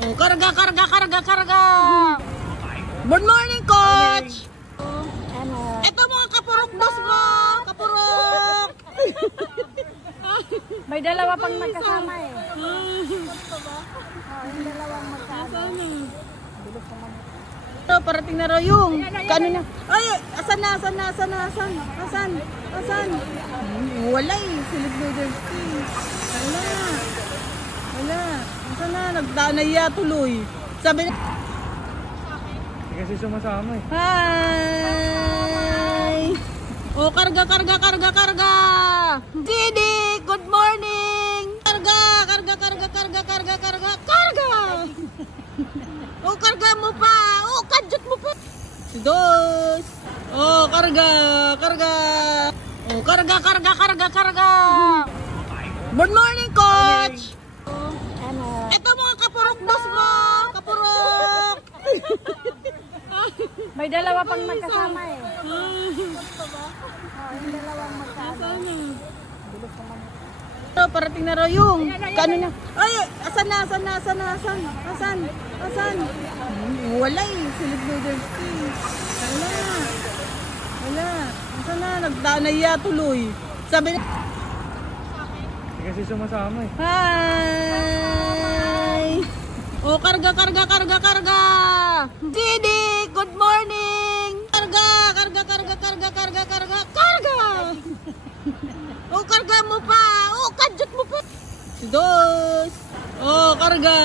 Oh, karga, karga, karga, karga. Good morning, coach. Ito mga kapurok dos mo. Kapurok. May dalawa pang magkasama eh. Yung dalawang magkasama. Parating na raw yung kanina. Ay, asan na? Wala eh, silid noodles. Wala. Asan na? Nagdanaya tuloy. Sabi na. Kasi sumasama eh. Hi! Oh, karga. Didi, good morning! Karga! Oh, karga mo pa! Oh, kadyot mo pa! Si Dos! Oh, karga! Oh, karga! Good morning, coach! Ito mga kapurok dos mo! Kapurok! May dalawa pang magkasama eh. Yung dalawang magkasama. Parating na raw yung kanina. Ay, asan na? Wala eh, silid noodles. Wala. Asan na? Nagdanaya tuloy. Sabi na. Kasi sumasama eh. Hi! Oh, karga. Didi, good morning! Karga! Oh, karga mo pa! Oh, kadyot mo pa! Si Dos! Oh, karga!